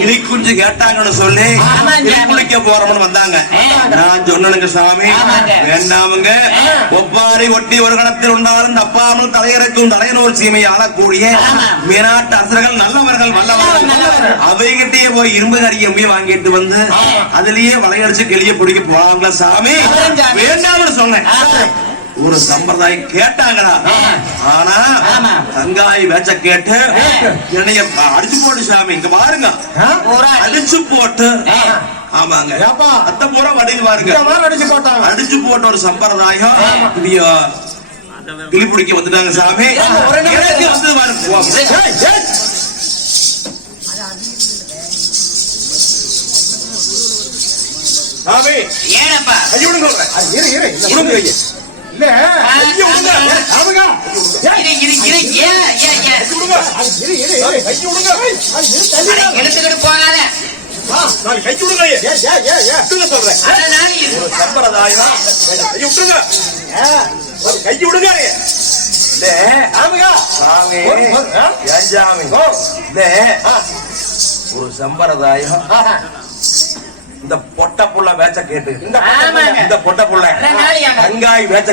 கிளி குஞ்சு கேட்டாங்கன்னு சொல்லி குளிக்க போறோம்னு வந்தாங்க. நான் சொன்னனுங்க சாமி. வேண்டாமுங்க. ஒப்பாரி ஒட்டி ஒரு கணத்தில் உண்டாலும் தப்பாமல் தலையிறக்கும் தலையனூர் சீமை ஆளக்கூடிய. மீனாட்டு அரசர்கள் நல்லவர்கள் வல்லவர்கள். அவைகிட்டயே போய் இரும்பு கறி எம்பி வாங்கிட்டு வந்து. அதுலயே வளையடிச்சு கிளிய பிடிக்க போவாங்களா சாமி சாமி. வேண்டாம்னு சொன்னேன். ஒரு சம்பிரதாயம் கேட்டாங்கடா. ஆனா. தங்காய் வேச்ச கேட்டு. என்னைய அடிச்சு போட்டு சாமி இங்க பாருங்க. பூரா அடிச்சு போட்டு. ஆமாங்க. ஏப்பா? அத்த பூரா வடிது பாருங்க. அடிச்சு போட்டாங்க அடிச்சு போட்ட ஒரு சம்பிரதாயம். இவிய கிளி பிடிக்க வந்துட்டாங்க சாமி. வந்து பாருங்க. சாமி. ஏனப்பா. இரு இரு. எடுத்துக்கிட்டு போகாத. நான் கையை விடுங்க. சொல்றேன். கையை விட்டுருங்க. கையை விடுங்க. ஒரு, சம்பிரதாயம். இந்த பொட்ட புள்ள வேச்ச கேட்டு இந்த பொட்ட புள்ள. வெங்காய் வேச்ச.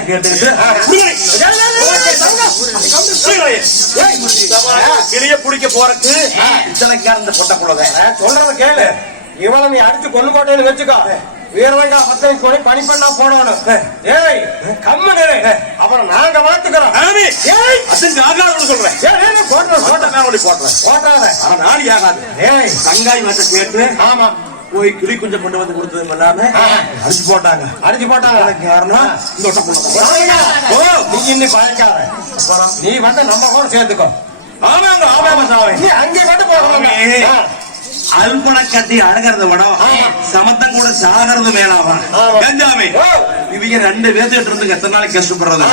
ஏய், கிளிய பிடிக்க போறக்கு ஆ. இத்தனைக்கார இந்த பொட்ட புள்ளதான் நான் சொல்றத கேளு இவளை நீ அடிச்சு கொண்டு போட்டேன்னு வச்சுக்கோ வீரவங்க பத்தனை சொல்லி பணி பண்ணா போடணும் ஏய் கம்மன் இரு அப்புறம் நாங்க சாமி ஏய் அதுக்கு ஆகாதுன்னு சொல்றேன் போட்டுறேன், போட்ட போட்டுறேன். போட்டுறாத. ஆனா நாடி ஆகாது ஏய் வெங்காய் வேச்ச கேட்டு ஆமா போய் கிளி குஞ்சம் கொண்டு வந்து கொடுத்தது இல்லாம அடிச்சு போட்டாங்க. அடிச்சு போட்டாங்க. காரணம் நீ இன்னும் பயக்காத நீ வந்து நம்ம கூட சேர்த்துக்கோ ஆமாங்க ஆமாங்க சாமி. நீ அங்கே வந்து போகணும். அல்பன கட்டி அழகிறது விடம் சமத்தம் கூட சாகிறது மேலாவா. கஞ்சாமி. இவங்க ரெண்டு பேர்த்துட்டு இருந்து எத்தனை நாளைக்கு கஷ்டப்படுறது.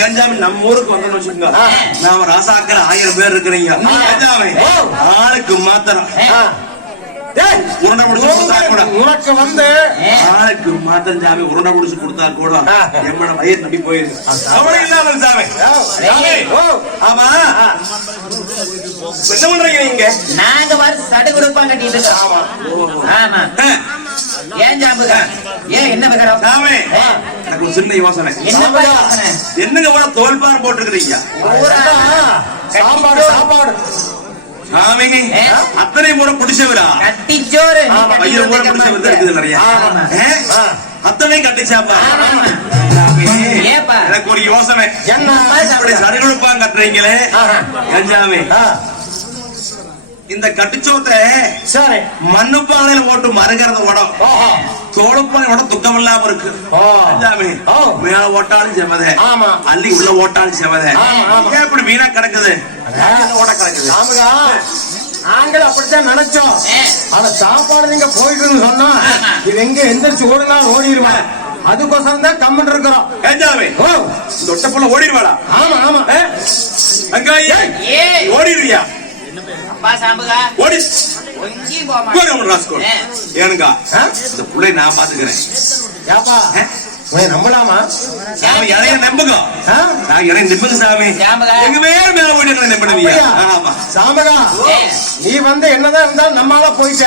கஞ்சாமி நம்ம ஊருக்கு வந்தோம்னு வச்சுக்கோங்க. நாம ராசாக்கிற ஆயிரம் பேர் இருக்கிறீங்க. கஞ்சாமி. ஆளுக்கு மாத்திரம். உருண்டை கொடுத்தா கூட. உனக்கு வந்து ஆளுக்கு மாத்திரம் சாமி உருண்டை பிடிச்சு கொடுத்தா கூட ஆ. எம்மன வயிறு நம்பி போயிருக்கு கவலை இல்லாமல் சாமி. ஆமா. என்ன பண்றீங்க நீங்க? நாங்க வர சடு கொடுப்பாங்க கட்டிட்டு. ஆமா. ஏன் ஜாம்புக ஏன் என்ன விகரம் சாமி. எனக்கு ஒரு சின்ன யோசனை. என்னப்பா யோசனை? என்னங்க கூட தோல்பார் போட்டுருக்கீங்க சாப்பாடு சாப்பாடு. சாமி? அத்தனை முறை பிடிச்சவரா? கட்டிச்சோறு இருக்குது நிறைய. அத்தனை கட்டிச்சாப்பா? எனக்கு ஒரு யோசனை. என்ன கட்டுறீங்களே? இந்த கட்டுச்சோத்தை சரி. மண்ணு பானையில போட்டு மறுகிறது உடம். தோளப்பானை விட துக்கம் இல்லாம இருக்கு. மேல ஓட்டாலும் ஆமா. அள்ளி உள்ள ஓட்டாலும். ஏன் இப்படி வீணா கிடக்குது? ஓட கிடக்குது. நாங்களும் அப்படித்தான் நினைச்சோம். ஆனா சாப்பாடு நீங்க போயிட்டுன்னு சொன்னா. இது எங்க எந்திரிச்சு ஓடினாலும் ஓடிடுவேன் அதுக்கோசரம் தான் கம்மன் இருக்கிறோம். சாமி ஓ. இந்த ஒட்ட புள்ள ஓடிடுவாடா ஆமா ஆமா. ஏ? வெங்காயே ஓடிடுவியா ஓடி. ராஸ்கோ. ஏனுங்க? இந்த புள்ளை நான் பாத்துக்கிறேன். ஏப்பா? உன்னை நம்பலாமா சாமி இறைய நம்புங்க? நான் இறைய நம்புங்க சாமி. எங்க மேல மேல அப்படியா? ஆமா. சாமகா. நீ வந்து என்னதான் இருந்தாலும் நம்மளால போயிட்ட.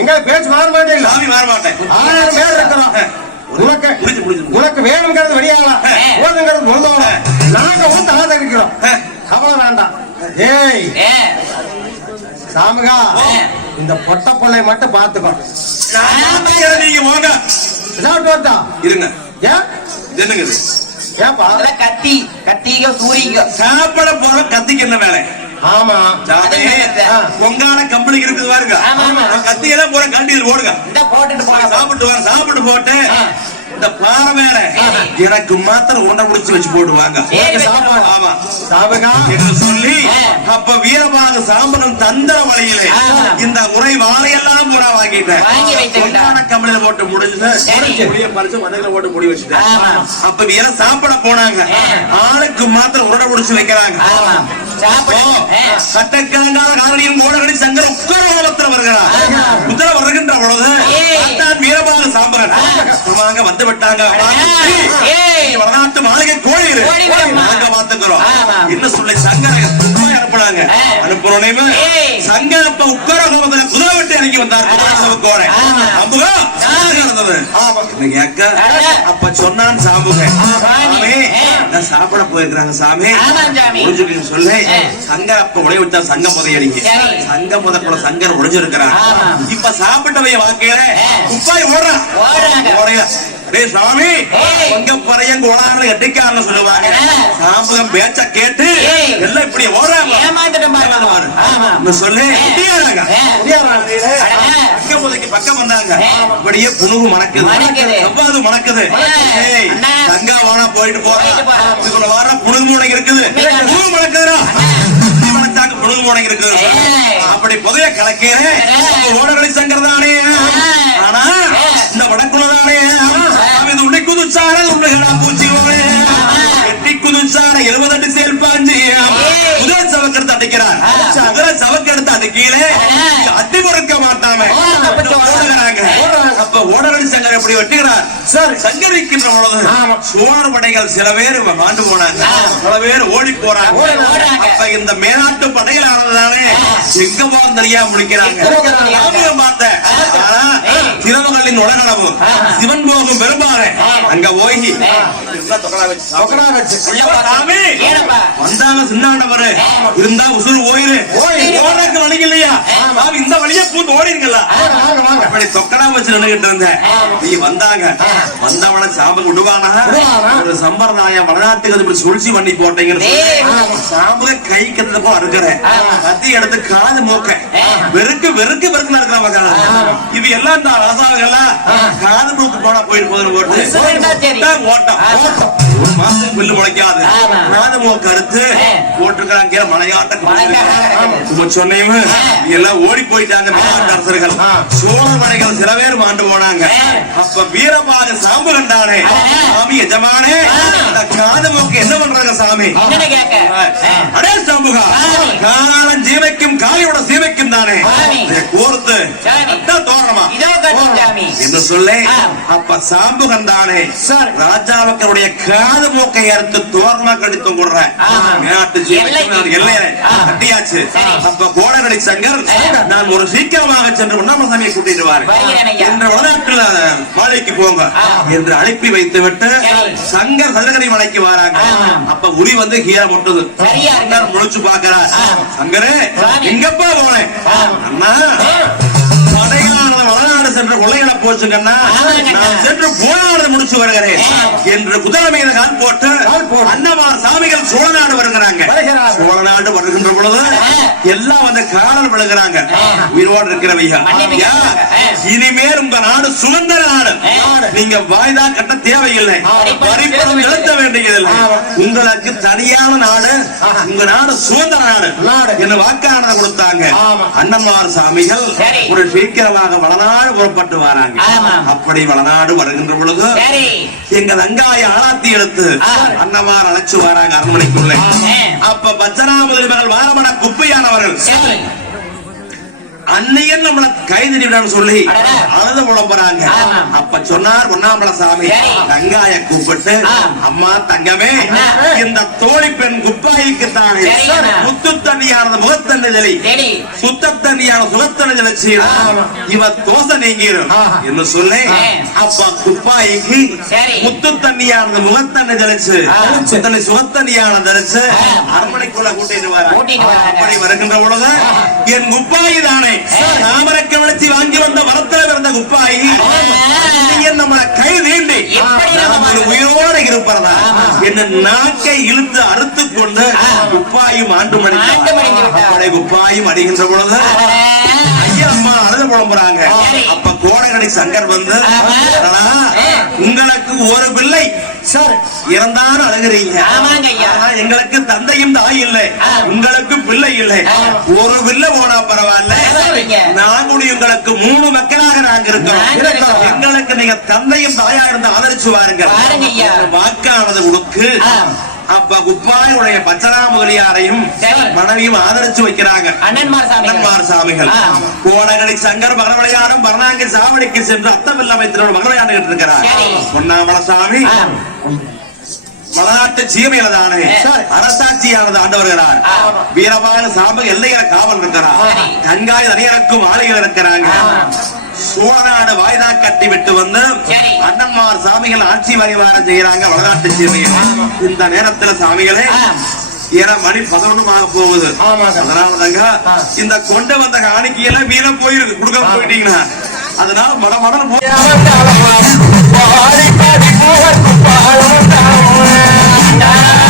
எங்க பேச்சு மாற மாட்டேன். சாமி மாற மாட்டேன். ஆயிரம் பேர் இருக்கிறோம். உனக்கு உனக்கு வேணுங்கிறது வெளியாள முழுந்தோட நாங்க வந்து ஆதரிக்கிறோம் ஏ. கவலை வேண்டாம். ஏய். சாமிகா. இந்த பொட்ட பிள்ளை மட்டும் பாத்துக்கோ நீங்க போங்க. ஏதாவது வருதா இருங்க. ஏன் என்னங்க இது? அதெல்லாம் கத்தி. கத்திக்கோ தூரிக்கோ சாப்பிட போற கத்திக்கு என்ன வேலை? ஆமா. சாமி. பொங்கான கம்பளி இருக்குது பாருங்க. ஆமா, ஆமா. கத்தி எல்லாம் போற கண்டியில் ஓடுங்க இந்த போட்டுட்டு போக சாப்பிட்டு வாங்க சாப்பிட்டு போட்டு. ஆ. இந்த பாறை மேல எனக்கு மாத்திரம் உண்டை முடிச்சு வச்சு போடுவாங்க. ஆமா என்று சொல்லி. அப்ப வீரபாக சாம்பனம் தந்திர வழியிலே. இந்த உரை வாழையெல்லாம் பூரா வாங்கிட்டேன் கம்பளியில போட்டு முடிஞ்சு சரி. முடிய பறிச்சு மதங்களை போட்டு முடி வச்சுட்டேன். அப்ப வீர சாப்பிட போனாங்க. ஆளுக்கு மாத்திரம் உருண்டை முடிச்சு வைக்கிறாங்க. சட்டக்கிழங்கால காரணியும் கோடகடி சங்கர உக்கரகோபத்தில் வருகிறார் ஆமா. உத்தர வருகின்ற பொழுது வீரபாக சாம்பரன் வந்து விட்டாங்க ஏய். வடநாட்டு மாளிகை வேணுமா? நாங்க பாத்துக்கிறோம். என்ன சொல்லி சங்கர அனுப்புனாங்க ஆ. அனுப்புறோனேமே ஏய். சங்க அப்ப உட்கார கோபத்துல குதிரை விட்டு இறங்கி வந்தார் ஆமா. அம்புகா நடந்தது. அப்ப சொன்னான் சாம்புக சாமி. சாமி ஆ. நான் சாப்பிட போயிருக்கிறாங்க சாமி. புரிஞ்சுக்கன்னு சொல்லி ஆ. சங்கர் அப்ப உடைய விட்டா சங்கம் புதையடிங்க சரி. சங்கம் புதக்குள்ள சங்கர் உடைஞ்சிருக்கிறான். இப்ப சாப்பிட்டவைய வாழ்க்கையில ஆ. குப்பாய் ஓடுறான் ஓடுறாங்க. டேய் சாமி. உங்க பறையன் கோளாறு கட்டிக்காரன்னு சொல்லுவாங்க. சாம்பகம் பேச்ச கேட்டு. எல்லாம் இப்படி ஓடுறாங்க சொல்லி. முடியாதாங்க. பக்கம் வந்தாங்க. புணுகு மணக்குது. மணக்குது. தங்கா வானா போயிட்டு போறா போயிட்டு போறா. இதுக்குள்ள வர புணுகு மூளைக்கு இருக்குது. புணுகு மணக்குதுடா மணச்சாங்க புணுகு இருக்குது. ஏய். அப்படி புதைய கலக்கிறேன் சங்கரதானே ஏய். ஆனா உண்டுகளா பூச்சி எட்டி குதிச்சார எழுபது சேல் பாஞ்சு. குதிரை சவக்கெடுத்து அடிக்கிறார். குதிரை சவக்கெடுத்து அடிக்கீழே ஏய். அடி பொறுக்க மாட்டாம ஓடுறாங்க. அப்ப ஓடரடி சங்கர் எப்படி வெட்டுகிறார். சரி. சங்கரிக்கின்ற பொழுது. சோழர் படைகள் சில பேர் மாண்டு போனாங்க. சில பேர் ஓடி போறாங்க. அப்ப இந்த மேலாட்டு படைகள் ஆனதுனாலே எங்க போறோம் தெரியாம முடிக்கிறாங்க பார்த்தேன். ஆனா. திருமகளின். சிவன் போகும் பெரும்பாலே அங்க ஓகி? வந்தாங்க சின்னாண்டவரு இருந்தா உசுறு ஓயிரு. ஓடுறதுக்கு வழி இல்லையா? இந்த வழியே பூந்து வாங்க. அப்படி தொக்கடா வச்சு நின்னுகிட்டு இருந்தேன். நீ வந்தாங்க வந்தவன சாம்பு விடுவானா? ஒரு சம்பிரதாயம் வடநாட்டுக்கு அது இப்படி சுழ்ச்சி பண்ணி போட்டீங்கன்னு டேய். சொல்லி சாம்பு கை கத்தப்போ இருக்கிறேன் ஆமா. கத்தி எடுத்து காது மூக்க. வெறுக்கு வெறுக்கு வெறுக்கு இருக்கிறாங்க இது எல்லாம் இந்த ரசாவெல்லாம் காது மூக்கு போனா போயிட்டு போதுன்னு போட்டு. ஓட்டம். ஒரு மாசத்துக்கு பில்லு முளைக்காது. காது மூக்கு அறுத்து. போட்டிருக்கிறாங்க மலையாட்ட சொன்னையும். எல்லாம் ஓடி போயிட்டாங்க அரசர்கள். சோழ படைகள் சில பேர் மாண்டு போனாங்க. அப்ப வீரபாக சாம்பு கண்டானே. சாமி எஜமானே. ஆ. இந்த காது மூக்கு என்ன பண்றாங்க சாமி. அடே சம்புகா சாமி. காலம் ஜீவைக்கும் காலியோட சீவைக்கும் தானே? கோர்த்து. தோரணமா. சாமி. என்று சொல்லி. அப்ப சாம்புகன் தானே. ராஜாவுக்கருடைய காது மூக்கை அறுத்து தோரணமா கட்டி தொங்குடுற ஆமா. மேனாட்டு எல்லைக்கு. எல்லையை ஆ. கட்டியாச்சு சரி. அப்ப கோடகடி சங்கர். நான் ஒரு சீக்கிரமாக சென்று உண்ணாமசாமியை கூட்டிட்டு வாரு வருகிறேன் ஐயா. என்ற வடநாட்டுல மாலைக்கு போங்க. என்று அனுப்பி வைத்து விட்டு. சங்கர் சதுரகரி மலைக்கு வராங்க. அப்ப உரி வந்து கீழே முட்டுது முழிச்சு பாக்குறார். சங்கரே. எங்கப்பா போனேன். அண்ணா படைகளான வடநாடு சென்ற கொள்ளைகளை போச்சுங்கன்னா. நான் சென்று போராட முடிச்சு வருகிறேன். என்று குதிரை மீது கால் போட்டு. அன்னமார் சாமிகள் சோழநாடு வருகிறாங்க. சோழநாடு வருகின்ற பொழுது. எல்லாம் வந்து காணல் விழுகிறாங்க. உயிரோடு இருக்கிறவங்க. இனிமேல் உங்க நாடு சுதந்திர நாடு. நீங்க வாய்தா கட்ட தேவையில்லை வரிப்பணம் செலுத்த வேண்டியதில்லை. உங்களுக்கு தனியான நாடு உங்க நாடு சுதந்திர நாடு. என்ன வாக்கானதை கொடுத்தாங்க. அண்ணன்மார் சாமிகள். ஒரு சீக்கிரமாக வளநாடு புறப்பட்டு வராங்க. அப்படி வளநாடு வருகின்ற பொழுது. எங்க தங்காய ஆளாத்தி எடுத்து. அண்ணமார் அழைச்சு வராங்க அரண்மனைக்குள்ள. அப்ப பச்சனாமுதலி மகள் வாரமட குப்பையானவர்கள் சரி. அன்னையன் நம்மள கைது நிமிடம் சொல்லி. அழுது புலம்புறாங்க. அப்ப சொன்னார் பொன்னாம்பல சாமி. தங்காய கூப்பிட்டு. அம்மா தங்கமே. இந்த தோழி பெண் குப்பாய்க்கு தானே. முத்து தண்ணியானது முகத்தண்ணிதலை சரி. சுத்த தண்ணியான சுகத்தண்ணிதலை ஆமா. இவ தோசை நீங்கிரும் ஆஹா. என்று சொல்லி. அப்ப குப்பாய்க்கு. முத்து தண்ணியானது முகத்தண்ணி தெளிச்சு. முத்தண்ணி சுகத்தண்ணியான தெளிச்சு. அரண்மனைக்குள்ள கூட்டிட்டு வர. அப்படி வருகின்ற பொழுது என் குப்பாயி தானே தாமரக்க விளைச்சி வாங்கி வந்த நீண்டி எப்படி நம்ம நாம் ஒரு வாழ்றது? உயிரோட இருப்பதா ஆமா. என்ன நாக்கை இழுத்து அறுத்து கொண்டு. குப்பாயும் ஆண்டு. அப்படி குப்பாயும் அடிகின்ற பொழுது ஐயா அம்மா அழுது புலம்புறாங்க. அப்ப கோடகடி சங்கர் வந்து. உங்களுக்கு ஒரு பிள்ளை சரி இறந்தாலும் அழுகிறீங்க எங்களுக்கு தந்தையும் தாய் இல்லை. உங்களுக்கு பிள்ளை இல்லை. ஒரு பிள்ளை போனா பரவாயில்ல. நாங்களும் உங்களுக்கு மூணு மக்களாக நாங்க இருக்கிறோம். எங்களுக்கு நீங்க தந்தையும் தாயா இருந்து ஆதரிச்சு வாருங்க. வாக்கானது கொடுக்கு. அப்ப குப்பாயுடைய பச்சனா முதலியாரையும் சரி. மனைவியும் ஆதரிச்சு வைக்கிறாங்க அண்ணன்மார் சாமி அண்ணன்மார் சாமிகள். கோடகடி சங்கர் மகனவிளையாடும் பரணாங்கி சாவடிக்கு சென்று அத்தமில்லாமை திருவள்ளுவர் மகனவிளையாண்டு இருக்கிறார். பொன்னாமல சாமி ஆ. வடநாட்டு சீமையில தானே சரி. அரசாட்சியானது ஆண்டு வருகிறார் ஆமா. வீரபால சாம்பு எல்லையில காவல் இருக்கிறார் சரி. கங்காய் தனியருக்கும் ஆலைகள் இருக்கிறாங்க. சோழநாடு வாய்தா கட்டி விட்டு வந்து. அண்ணன்மார் சாமிகள் ஆட்சி பரிவாரம் செய்யறாங்க வடநாட்டு சீமையில் இந்த நேரத்துல சாமிகளே. ஏன்னா மணி பதினொன்னுமாக போகுது. அதனாலதாங்க. இந்த கொண்டு வந்த காணிக்கையெல்லாம் வீணா போயிருக்கு கொடுக்காம போயிட்டீங்கன்னா அதனால மட மடன்னு போ சாமி